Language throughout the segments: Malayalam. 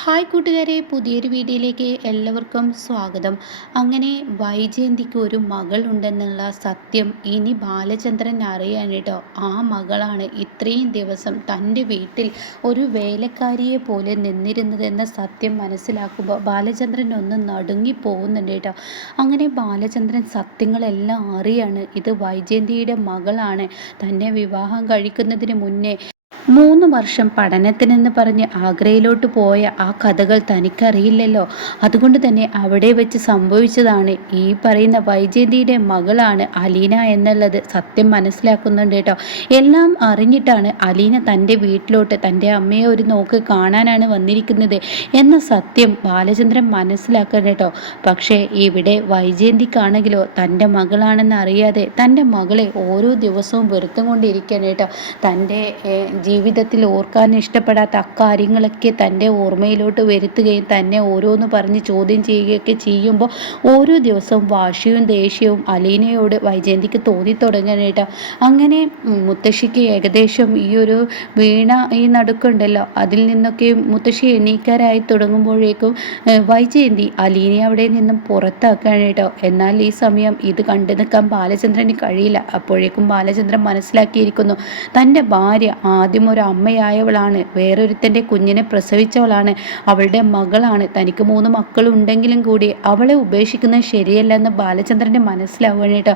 ഹായ് കൂട്ടുകാരെ പുതിയൊരു വീഡിയോയിലേക്ക് എല്ലാവർക്കും സ്വാഗതം. അങ്ങനെ വൈജയന്തിക്ക് ഒരു മകൾ ഉണ്ടെന്നുള്ള സത്യം ഇനി ബാലചന്ദ്രൻ അറിയാൻ കേട്ടോ ആ മകളാണ് ഇത്രയും ദിവസം തന്റെ വീട്ടിൽ ഒരു വേലക്കാരിയെ പോലെ നിന്നിരുന്നതെന്ന സത്യം മനസ്സിലാക്കുമ്പോൾ ബാലചന്ദ്രൻ ഒന്ന് നടുങ്ങി പോകുന്നുണ്ട് കേട്ടോ അങ്ങനെ ബാലചന്ദ്രൻ സത്യങ്ങളെല്ലാം അറിയാണ്. ഇത് വൈജയന്തിയുടെ മകളാണ്. തന്നെ വിവാഹം കഴിക്കുന്നതിന് മുന്നേ മൂന്ന് വർഷം പഠനത്തിനെന്ന് പറഞ്ഞ് ആഗ്രയിലോട്ട് പോയ ആ കഥകൾ തനിക്കറിയില്ലല്ലോ. അതുകൊണ്ട് തന്നെ അവിടെ വെച്ച് സംഭവിച്ചതാണ്. ഈ പറയുന്ന വൈജയന്തിയുടെ മകളാണ് അലീന എന്നുള്ളത് സത്യം മനസ്സിലാക്കുന്നുണ്ട് കേട്ടോ. എല്ലാം അറിഞ്ഞിട്ടാണ് അലീന തന്റെ വീട്ടിലോട്ട് തന്റെ അമ്മയെ ഒരു നോക്ക് കാണാനാണ് വന്നിരിക്കുന്നത് എന്ന സത്യം ബാലചന്ദ്രൻ മനസ്സിലാക്കണം കേട്ടോ. പക്ഷേ ഇവിടെ വൈജയന്തിക്കാണെങ്കിലോ തന്റെ മകളാണെന്ന് അറിയാതെ തന്റെ മകളെ ഓരോ ദിവസവും വെറുത്തും കൊണ്ടിരിക്കണം കേട്ടോ. തന്റെ ജീവിതത്തിൽ ഓർക്കാൻ ഇഷ്ടപ്പെടാത്ത അക്കാര്യങ്ങളൊക്കെ തന്റെ ഓർമ്മയിലോട്ട് വരുത്തുകയും തന്നെ ഓരോന്ന് പറഞ്ഞ് ചോദ്യം ചെയ്യുകയൊക്കെ ചെയ്യുമ്പോൾ ഓരോ ദിവസവും വാശിയും ദേഷ്യവും അലീനയോട് വൈജയന്തിക്ക് തോന്നി തുടങ്ങാനായിട്ട്. അങ്ങനെ മുത്തശ്ശിക്ക് ഏകദേശം ഈ ഒരു വീണ ഈ നടുക്കുണ്ടല്ലോ അതിൽ നിന്നൊക്കെ മുത്തശ്ശി എണീക്കാരായി തുടങ്ങുമ്പോഴേക്കും വൈജയന്തി അലീനെ അവിടെ നിന്നും പുറത്താക്കാനായിട്ടോ എന്നാൽ ഈ സമയം ഇത് കണ്ടു നിൽക്കാൻ ബാലചന്ദ്രന് കഴിയില്ല. അപ്പോഴേക്കും ബാലചന്ദ്രൻ മനസ്സിലാക്കിയിരിക്കുന്നു തന്റെ ഭാര്യ ആദ്യം ആദ്യം ഒരു അമ്മയായവളാണ്. വേറൊരുത്തന്റെ കുഞ്ഞിനെ പ്രസവിച്ചവളാണ്. അവളുടെ മകളാണ്. തനിക്ക് മൂന്ന് മക്കളുണ്ടെങ്കിലും കൂടി അവളെ ഉപേക്ഷിക്കുന്നത് ശരിയല്ലെന്ന് ബാലചന്ദ്രന്റെ മനസ്സിലാവുകയാണ് കേട്ടോ.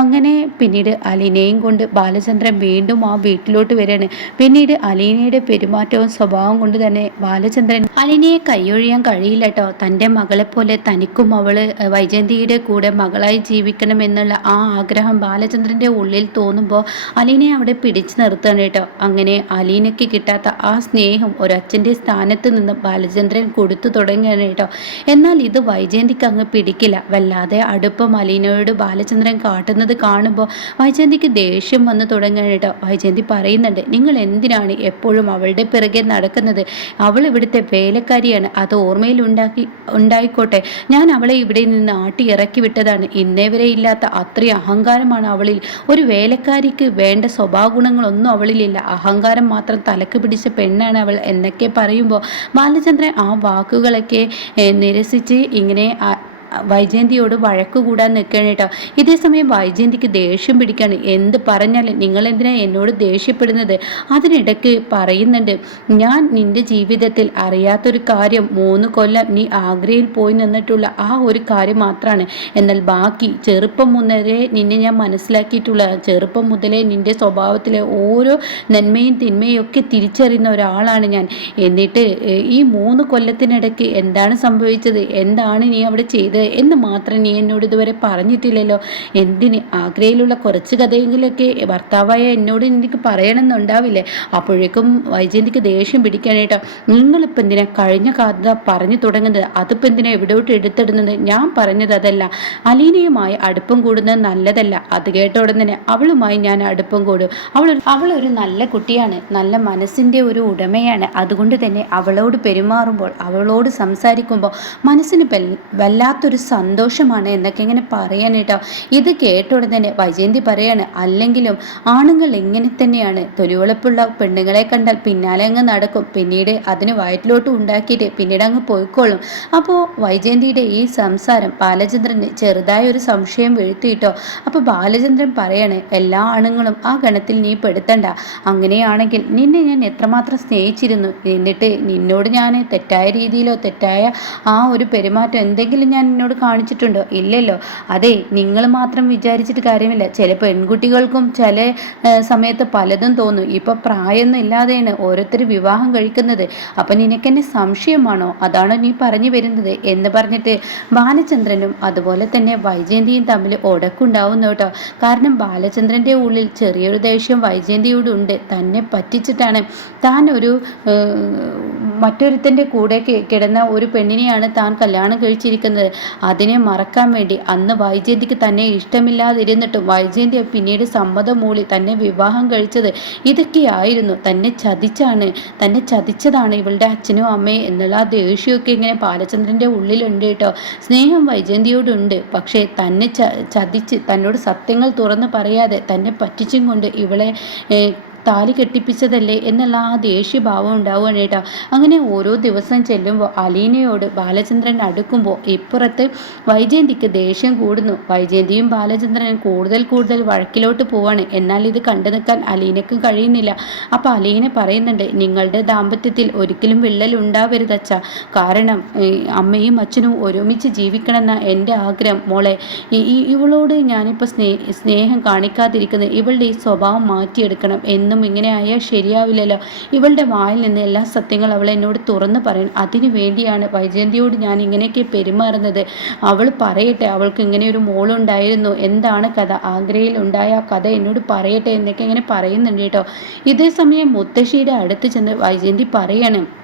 അങ്ങനെ പിന്നീട് അലീനയും കൊണ്ട് ബാലചന്ദ്രൻ വീണ്ടും ആ വീട്ടിലോട്ട് വരികയാണ്. പിന്നീട് അലീനയുടെ പെരുമാറ്റവും സ്വഭാവം കൊണ്ട് തന്നെ ബാലചന്ദ്രൻ അലീനയെ കൈയൊഴിയാൻ കഴിയില്ല കേട്ടോ. തന്റെ മകളെപ്പോലെ തനിക്കും അവൾ വൈജയന്തിയുടെ കൂടെ മകളായി ജീവിക്കണം എന്നുള്ള ആ ആഗ്രഹം ബാലചന്ദ്രന്റെ ഉള്ളിൽ തോന്നുമ്പോൾ അലീനയെ അവിടെ പിടിച്ചു നിർത്തുകയാണ് കേട്ടോ. അങ്ങനെ അലീനയ്ക്ക് കിട്ടാത്ത ആ സ്നേഹം ഒരച്ഛന്റെ സ്ഥാനത്ത് നിന്ന് ബാലചന്ദ്രൻ കൊടുത്തു തുടങ്ങിയാണ് കേട്ടോ എന്നാൽ ഇത് വൈജയന്തിക്ക് അങ്ങ് പിടിക്കില്ല. വല്ലാതെ അടുപ്പം അലീനയോട് ബാലചന്ദ്രൻ കാട്ടുന്നത് കാണുമ്പോൾ വൈജയന്തിക്ക് ദേഷ്യം വന്ന് തുടങ്ങുകയാണ് കേട്ടോ വൈജയന്തി പറയുന്നുണ്ട് നിങ്ങൾ എന്തിനാണ് എപ്പോഴും അവളുടെ പിറകെ നടക്കുന്നത്? അവൾ ഇവിടുത്തെ വേലക്കാരിയാണ്. അത് ഓർമ്മയിൽ ഉണ്ടാക്കി ഉണ്ടായിക്കോട്ടെ. ഞാൻ അവളെ ഇവിടെ നിന്ന് ആട്ടി ഇറക്കി വിട്ടതാണ്. ഇന്നേ വരെ ഇല്ലാത്ത അത്രയും അഹങ്കാരമാണ് അവളിൽ. ഒരു വേലക്കാരിക്ക് വേണ്ട സ്വഭാവ ഗുണങ്ങളൊന്നും അവളിലില്ല. അഹങ്കാരം അഹങ്കാരം മാത്രം തലക്ക് പിടിച്ച പെണ്ണാണ് അവൾ എന്നൊക്കെ പറയുമ്പോൾ ബാലചന്ദ്രൻ ആ വാക്കുകളൊക്കെ നിരസിച്ച് ഇങ്ങനെ വൈജയന്തിയോട് വഴക്ക് കൂടാൻ നിൽക്കണം കേട്ടോ. ഇതേ സമയം വൈജയന്തിക്ക് ദേഷ്യം പിടിക്കാണ് എന്ത് പറഞ്ഞാലും നിങ്ങൾ എന്തിനാ എന്നോട് ദേഷ്യപ്പെടുന്നത്? അതിനിടയ്ക്ക് പറയുന്നുണ്ട് ഞാൻ നിന്റെ ജീവിതത്തിൽ അറിയാത്തൊരു കാര്യം മൂന്ന് കൊല്ലം നീ ആഗ്രയിൽ പോയി നിന്നിട്ടുള്ള ആ ഒരു കാര്യം മാത്രമാണ് എന്നാൽ ബാക്കി ചെറുപ്പം മുതലേ നിന്നെ ഞാൻ മനസ്സിലാക്കിയിട്ടുള്ള ചെറുപ്പം മുതലേ നിന്റെ സ്വഭാവത്തിലെ ഓരോ നന്മയും തിന്മയും ഒക്കെ തിരിച്ചറിയുന്ന ഒരാളാണ് ഞാൻ. എന്നിട്ട് ഈ മൂന്ന് കൊല്ലത്തിനിടയ്ക്ക് എന്താണ് സംഭവിച്ചത്? എന്താണ് നീ അവിടെ ചെയ്തത്? എന്ന് മാത്രം നീ എന്നോട് ഇതുവരെ പറഞ്ഞിട്ടില്ലല്ലോ. എന്തിന്? ആഗ്രയിലുള്ള കുറച്ച് കഥയെങ്കിലൊക്കെ ഭർത്താവായ എന്നോട് എനിക്ക് പറയണമെന്നുണ്ടാവില്ലേ? അപ്പോഴേക്കും വൈജയന്തിക്ക് ദേഷ്യം പിടിക്കാനായിട്ടോ. നിങ്ങളിപ്പോൾ എന്തിനാ കഴിഞ്ഞ കഥ പറഞ്ഞു തുടങ്ങുന്നത്? അതിപ്പോൾ എന്തിനാ എവിടോട്ട് എടുത്തിടുന്നത്? ഞാൻ പറഞ്ഞത് അതല്ല. അലീനയുമായി അടുപ്പം കൂടുന്നത് നല്ലതല്ല. അത് കേട്ട ഉടൻ തന്നെ അവളുമായി ഞാൻ അടുപ്പം കൂടും. അവൾ അവളൊരു നല്ല കുട്ടിയാണ്. നല്ല മനസ്സിന്റെ ഒരു ഉടമയാണ്. അതുകൊണ്ട് തന്നെ അവളോട് പെരുമാറുമ്പോൾ അവളോട് സംസാരിക്കുമ്പോൾ മനസ്സിന് വല്ലാത്ത വല്ലാത്തൊരു സന്തോഷമാണ് എന്നൊക്കെ ഇങ്ങനെ പറയാനേട്ടോ ഇത് കേട്ട ഉടനെ വൈജയന്തി പറയാണ് അല്ലെങ്കിലും ആണുങ്ങൾ ഇങ്ങനെ തന്നെയാണ്. തൊലിവെളുപ്പുള്ള പെണ്ണുങ്ങളെ കണ്ടാൽ പിന്നാലെ അങ്ങ് നടക്കും. പിന്നീട് അതിന് വയറ്റിലോട്ട് ഉണ്ടാക്കിയിട്ട് പിന്നീട് അങ്ങ് പോയിക്കോളും. അപ്പോൾ വൈജയന്തിയുടെ ഈ സംസാരം ബാലചന്ദ്രന് ചെറുതായ ഒരു സംശയം വീഴ്ത്തിയിട്ടോ അപ്പോൾ ബാലചന്ദ്രൻ പറയാണ് എല്ലാ ആണുങ്ങളും ആ ഗണത്തിൽ നീ പെടുത്തണ്ട. അങ്ങനെയാണെങ്കിൽ നിന്നെ ഞാൻ എത്രമാത്രം സ്നേഹിച്ചിരുന്നു. എന്നിട്ട് നിന്നോട് ഞാൻ തെറ്റായ രീതിയിലോ തെറ്റായ ആ ഒരു പെരുമാറ്റം എന്തെങ്കിലും ഞാൻ എന്നോട് കാണിച്ചിട്ടുണ്ടോ. ഇല്ലല്ലോ. അതെ നിങ്ങൾ മാത്രം വിചാരിച്ചിട്ട് കാര്യമില്ല. ചില പെൺകുട്ടികൾക്കും ചില സമയത്ത് പലതും തോന്നും. ഇപ്പൊ പ്രായമൊന്നും ഇല്ലാതെയാണ് ഓരോരുത്തർ വിവാഹം കഴിക്കുന്നത്. അപ്പം നിനക്കെന്നെ സംശയമാണോ? അതാണോ നീ പറഞ്ഞു വരുന്നത് എന്ന് പറഞ്ഞിട്ട് ബാലചന്ദ്രനും അതുപോലെ തന്നെ വൈജയന്തിയും തമ്മിൽ ഉടക്കുണ്ടാവുന്നു കേട്ടോ കാരണം ബാലചന്ദ്രന്റെ ഉള്ളിൽ ചെറിയൊരു ദേഷ്യം വൈജയന്തിയോടുണ്ട്. തന്നെ പറ്റിച്ചിട്ടാണ്. താൻ ഒരു മറ്റൊരുത്തന്റെ കൂടെ കിടന്ന ഒരു പെണ്ണിനെയാണ് താൻ കല്യാണം കഴിച്ചിരിക്കുന്നത്. അതിനെ മറക്കാൻ വേണ്ടി അന്ന് വൈജയന്തിക്ക് തന്നെ ഇഷ്ടമില്ലാതിരുന്നിട്ടും വൈജയന്തി പിന്നീട് സമ്മതം മൂളി തന്നെ വിവാഹം കഴിച്ചത് ഇതൊക്കെയായിരുന്നു. തന്നെ ചതിച്ചാണ് തന്നെ ചതിച്ചതാണ് ഇവളുടെ അച്ഛനും അമ്മയും എന്നുള്ള ദേഷ്യമൊക്കെ ഇങ്ങനെ ബാലചന്ദ്രന്റെ ഉള്ളിലുണ്ട് കേട്ടോ. സ്നേഹം വൈജയന്തിയോടുണ്ട്. പക്ഷേ തന്നെ ചതിച്ച് തന്നോട് സത്യങ്ങൾ തുറന്ന് പറയാതെ തന്നെ പറ്റിച്ചും കൊണ്ട് ഇവളെ താലി കെട്ടിപ്പിച്ചതല്ലേ എന്നുള്ള ആ ദേഷ്യഭാവം ഉണ്ടാവുകയാണ് കേട്ടോ. അങ്ങനെ ഓരോ ദിവസം ചെല്ലുമ്പോൾ അലീനയോട് ബാലചന്ദ്രൻ അടുക്കുമ്പോൾ ഇപ്പുറത്ത് വൈജയന്തിക്ക് ദേഷ്യം കൂടുന്നു. വൈജയന്തിയും ബാലചന്ദ്രനും കൂടുതൽ കൂടുതൽ വഴക്കിലോട്ട് പോവാണ്. എന്നാൽ ഇത് കണ്ടു നിൽക്കാൻ അലീനക്കും കഴിയുന്നില്ല. അപ്പോൾ അലീന പറയുന്നുണ്ട് നിങ്ങളുടെ ദാമ്പത്യത്തിൽ ഒരിക്കലും വിള്ളൽ ഉണ്ടാവരുത് അച്ഛ കാരണം അമ്മയും അച്ഛനും ഒരുമിച്ച് ജീവിക്കണമെന്ന എന്റെ ആഗ്രഹം. മോളെ ഇവളോട് ഞാനിപ്പോൾ സ്നേ സ്നേഹം കാണിക്കാതിരിക്കുന്നത് ഇവളുടെ ഈ സ്വഭാവം മാറ്റിയെടുക്കണം എന്നും ഇങ്ങനെ ആയാൽ ശരിയാവില്ലല്ലോ. ഇവളുടെ വായിൽ നിന്ന് എല്ലാ സത്യങ്ങളും അവൾ എന്നോട് തുറന്നു പറയും. അതിനു വേണ്ടിയാണ് വൈജയന്തിയോട് ഞാൻ ഇങ്ങനെയൊക്കെ പെരുമാറുന്നത്. അവൾ പറയട്ടെ അവൾക്ക് ഇങ്ങനെ ഒരു മോളുണ്ടായിരുന്നു. എന്താണ് കഥ? ആഗ്രയിൽ ഉണ്ടായ കഥ എന്നോട് പറയട്ടെ എന്നൊക്കെ ഇങ്ങനെ പറയുന്നുണ്ട് കേട്ടോ. ഇതേ സമയം മുത്തശ്ശിയുടെ അടുത്ത് ചെന്ന് വൈജയന്തി പറയണം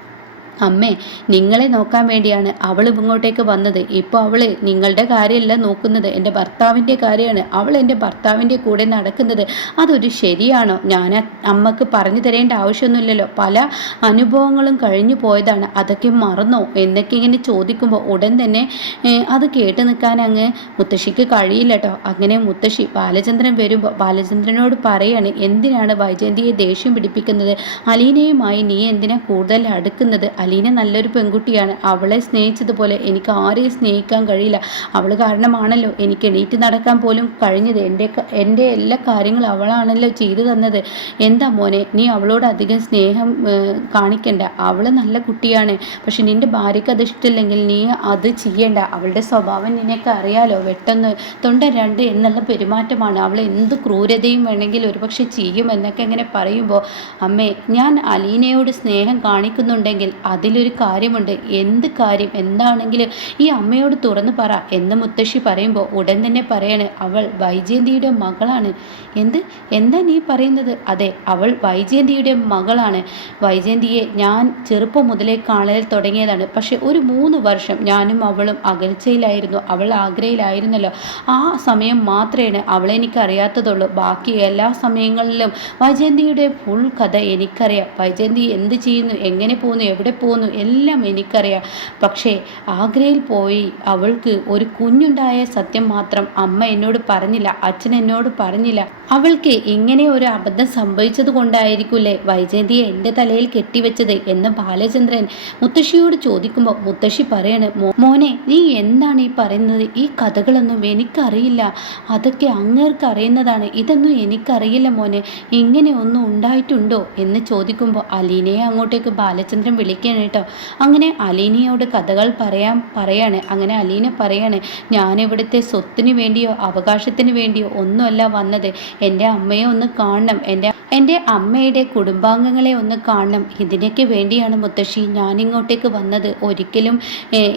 അമ്മേ നിങ്ങളെ നോക്കാൻ വേണ്ടിയാണ് അവൾ ഇങ്ങോട്ടേക്ക് വന്നത്. ഇപ്പോൾ അവൾ നിങ്ങളുടെ കാര്യമല്ല നോക്കുന്നത്. എന്റെ ഭർത്താവിന്റെ കാര്യമാണ്. അവൾ എന്റെ ഭർത്താവിന്റെ കൂടെ നടക്കുന്നത്. അതൊരു ശരിയാണോ? ഞാൻ അമ്മയ്ക്ക് പറഞ്ഞു തരേണ്ട ആവശ്യമൊന്നുമില്ലല്ലോ. പല അനുഭവങ്ങളും കഴിഞ്ഞു പോയതാണ്. അതൊക്കെ മറന്നോ? എന്നൊക്കെ ഇങ്ങനെ ചോദിക്കുമ്പോൾ ഉടൻ തന്നെ അത് കേട്ട് നിൽക്കാൻ അങ്ങ് മുത്തശ്ശിക്ക് കഴിയില്ല കേട്ടോ അങ്ങനെ മുത്തശ്ശി ബാലചന്ദ്രൻ വരുമ്പോൾ ബാലചന്ദ്രനോട് പറയാണ് എന്തിനാണ് വൈജയന്തിയെ ദേഷ്യം പിടിപ്പിക്കുന്നത്? അലീനയുമായി നീ എന്തിനാ കൂടുതൽ അടുക്കുന്നത്? അലീന നല്ലൊരു പെൺകുട്ടിയാണ്. അവളെ സ്നേഹിച്ചതുപോലെ എനിക്ക് ആരെയും സ്നേഹിക്കാൻ കഴിയില്ല. അവൾ കാരണമാണല്ലോ എനിക്ക് എണീറ്റ് നടക്കാൻ പോലും കഴിഞ്ഞത്. എന്റെ എന്റെ എല്ലാ കാര്യങ്ങളും അവളാണല്ലോ ചെയ്തു തന്നത്. എന്താ മോനെ നീ അവളോട് അധികം സ്നേഹം കാണിക്കണ്ട. അവൾ നല്ല കുട്ടിയാണ്. പക്ഷെ നിന്റെ ഭാര്യയ്ക്ക് അത് ഇഷ്ടമില്ലെങ്കിൽ നീ അത് ചെയ്യേണ്ട. അവളുടെ സ്വഭാവം നിനക്ക് അറിയാലോ. വെട്ടൊന്ന് തൊണ്ട രണ്ട് എന്നുള്ള പെരുമാറ്റമാണ്. അവൾ എന്ത് ക്രൂരതയും വേണമെങ്കിൽ ഒരുപക്ഷെ ചെയ്യും എന്നൊക്കെ ഇങ്ങനെ പറയുമ്പോൾ അമ്മേ ഞാൻ അലീനയോട് സ്നേഹം കാണിക്കുന്നുണ്ടെങ്കിൽ അതിലൊരു കാര്യമുണ്ട്. എന്ത് കാര്യം? എന്താണെങ്കിലും ഈ അമ്മയോട് തുറന്നു പറ എന്ന് മുത്തശ്ശി പറയുമ്പോൾ ഉടൻ തന്നെ പറയാണ് അവൾ വൈജയന്തിയുടെ മകളാണ്. എന്ത്? എന്താ നീ പറയുന്നത്? അതെ അവൾ വൈജയന്തിയുടെ മകളാണ്. വൈജയന്തിയെ ഞാൻ ചെറുപ്പം മുതലേ കാണൽ തുടങ്ങിയതാണ്. പക്ഷെ ഒരു മൂന്ന് വർഷം ഞാനും അവളും അകൽച്ചയിലായിരുന്നു. അവൾ ആഗ്രയിലായിരുന്നല്ലോ. ആ സമയം മാത്രമേ അവളെ എനിക്ക് അറിയാത്തതുള്ളൂ ബാക്കി എല്ലാ സമയങ്ങളിലും വൈജയന്തിയുടെ ഫുൾ കഥ എനിക്കറിയാം. വൈജയന്തി എന്ത് ചെയ്യുന്നു? എങ്ങനെ പോകുന്നു? എവിടെ പോകുന്നു. എല്ലാം എനിക്കറിയാം. പക്ഷേ ആഗ്രയിൽ പോയി അവൾക്ക് ഒരു കുഞ്ഞുണ്ടായ സത്യം മാത്രം അമ്മ എന്നോട് പറഞ്ഞില്ല. അച്ഛൻ എന്നോട് പറഞ്ഞില്ല. അവൾക്ക് ഇങ്ങനെ ഒരു അബദ്ധം സംഭവിച്ചത് കൊണ്ടായിരിക്കൂലേ? വൈജയന്തിയെ എന്റെ തലയിൽ കെട്ടിവെച്ചത് എന്ന് ബാലചന്ദ്രൻ മുത്തശ്ശിയോട് ചോദിക്കുമ്പോൾ മുത്തശ്ശി പറയണ് മോനെ നീ എന്താണ് ഈ പറയുന്നത്? ഈ കഥകളൊന്നും എനിക്കറിയില്ല. അതൊക്കെ അങ്ങേർക്ക് അറിയുന്നതാണ്. ഇതൊന്നും എനിക്കറിയില്ല മോനെ. ഇങ്ങനെ ഒന്നും ഉണ്ടായിട്ടുണ്ടോ? എന്ന് ചോദിക്കുമ്പോൾ അലീനയെ അങ്ങോട്ടേക്ക് ബാലചന്ദ്രൻ വിളിക്കാൻ പറയാണ് കേട്ടോ. അങ്ങനെ അലീനയോട് കഥകൾ പറയാൻ പറയാണ്. അങ്ങനെ അലീന പറയാണ് ഞാനിവിടുത്തെ സ്വത്തിന് വേണ്ടിയോ അവകാശത്തിന് വേണ്ടിയോ ഒന്നുമല്ല വന്നത്. എന്റെ അമ്മയെ ഒന്ന് കാണണം. എന്റെ എന്റെ അമ്മയുടെ കുടുംബാംഗങ്ങളെ ഒന്ന് കാണണം. ഇതിനൊക്കെ വേണ്ടിയാണ് മുത്തശ്ശി ഞാനിങ്ങോട്ടേക്ക് വന്നത്. ഒരിക്കലും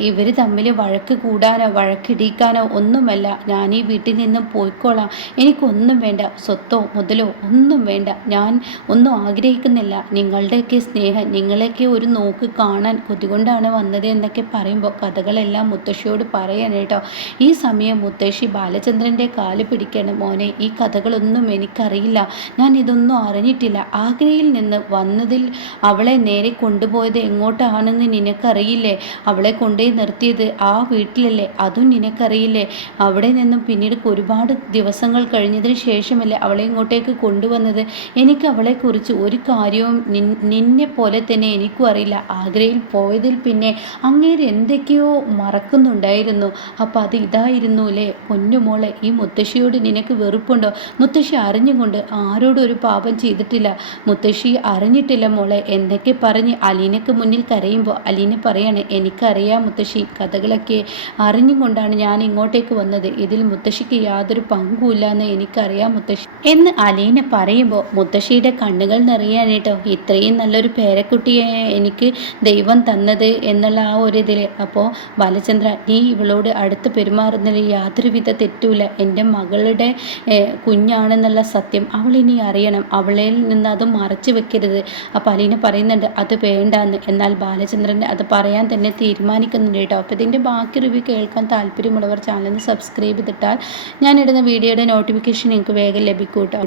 ഇവർ തമ്മിൽ വഴക്ക് കൂടാനോ വഴക്കിടിക്കാനോ ഒന്നുമല്ല. ഞാൻ ഈ വീട്ടിൽ നിന്നും പോയിക്കോളാം. എനിക്കൊന്നും വേണ്ട. സ്വത്തോ മുതലോ ഒന്നും വേണ്ട. ഞാൻ ഒന്നും ആഗ്രഹിക്കുന്നില്ല. നിങ്ങളുടെയൊക്കെ സ്നേഹം നിങ്ങളെയൊക്കെ ഒരു നോക്ക് കാണാൻ കൊതികൊണ്ടാണ് വന്നത് എന്നൊക്കെ പറയുമ്പോൾ കഥകളെല്ലാം മുത്തശ്ശിയോട് പറയണം കേട്ടോ. ഈ സമയം മുത്തശ്ശി ബാലചന്ദ്രന്റെ കാൽ പിടിക്കണം. മോനെ ഈ കഥകളൊന്നും എനിക്കറിയില്ല. ഞാൻ ഇതൊന്നും അറിഞ്ഞിട്ടില്ല. ആഗ്രയിൽ നിന്ന് വന്നതിൽ അവളെ നേരെ കൊണ്ടുപോയത് എങ്ങോട്ടാണെന്ന് നിനക്കറിയില്ലേ? അവളെ കൊണ്ടുപോയി നിർത്തിയത് ആ വീട്ടിലല്ലേ? അതും നിനക്കറിയില്ലേ? അവിടെ നിന്നും പിന്നീട് ഒരുപാട് ദിവസങ്ങൾ കഴിഞ്ഞതിന് ശേഷമല്ലേ അവളെ ഇങ്ങോട്ടേക്ക് കൊണ്ടുവന്നത്? എനിക്ക് അവളെക്കുറിച്ച് ഒരു കാര്യവും നിന്നെ പോലെ തന്നെ എനിക്കും അറിയില്ല. ആഗ്രയിൽ പോയതിൽ പിന്നെ അങ്ങേര് എന്തൊക്കെയോ മറക്കുന്നുണ്ടായിരുന്നു. അപ്പോൾ അത് ഇതായിരുന്നു അല്ലേ പൊന്നുമോളെ ഈ മുത്തശ്ശിയോട് നിനക്ക് വെറുപ്പുണ്ടോ? മുത്തശ്ശി അറിഞ്ഞുകൊണ്ട് ആരോടും ഒരു പാപം ചെയ്തിട്ടില്ല. മുത്തശ്ശി അറിഞ്ഞിട്ടില്ല മോളെ. എന്തൊക്കെ പറഞ്ഞ് അലീനക്ക് മുന്നിൽ കരയുമ്പോൾ അലീന പറയാണ് എനിക്കറിയാം മുത്തശ്ശി കഥകളൊക്കെ അറിഞ്ഞുകൊണ്ടാണ് ഞാൻ ഇങ്ങോട്ടേക്ക് വന്നത്. ഇതിൽ മുത്തശ്ശിക്ക് യാതൊരു പങ്കുമില്ല എന്ന് എനിക്കറിയാം മുത്തശ്ശി. എന്ന് അലീന പറയുമ്പോൾ മുത്തശ്ശിയുടെ കണ്ണുകൾ നിറയാനേട്ടോ ഇത്രയും നല്ലൊരു പേരക്കുട്ടിയെ എനിക്ക് ദൈവം തന്നത് എന്നുള്ള ആ ഒരു ഇതിൽ അപ്പോൾ ബാലചന്ദ്ര നീ ഇവളോട് അടുത്ത് പെരുമാറുന്നതിൽ യാതൊരുവിധ തെറ്റുമില്ല. എന്റെ മകളുടെ കുഞ്ഞാണെന്നുള്ള സത്യം അവളിനി അറിയണം. അറിയണം അവളിൽ നിന്ന് അത് മറച്ചു വെക്കരുത്. അപ്പോൾ അലീന പറയുന്നുണ്ട് അത് വേണ്ടാന്ന്. എന്നാൽ ബാലചന്ദ്രൻ അത് പറയാൻ തന്നെ തീരുമാനിക്കുന്നുണ്ട് കേട്ടോ. അപ്പോൾ ഇതിന്റെ ബാക്കി റിവ്യൂ കേൾക്കാൻ താല്പര്യമുള്ളവർ ചാനലിന് സബ്സ്ക്രൈബ് ചെയ്തിട്ടാൽ ഞാനിടുന്ന വീഡിയോയുടെ നോട്ടിഫിക്കേഷൻ നിങ്ങൾക്ക് വേഗം ലഭിക്കും കേട്ടോ.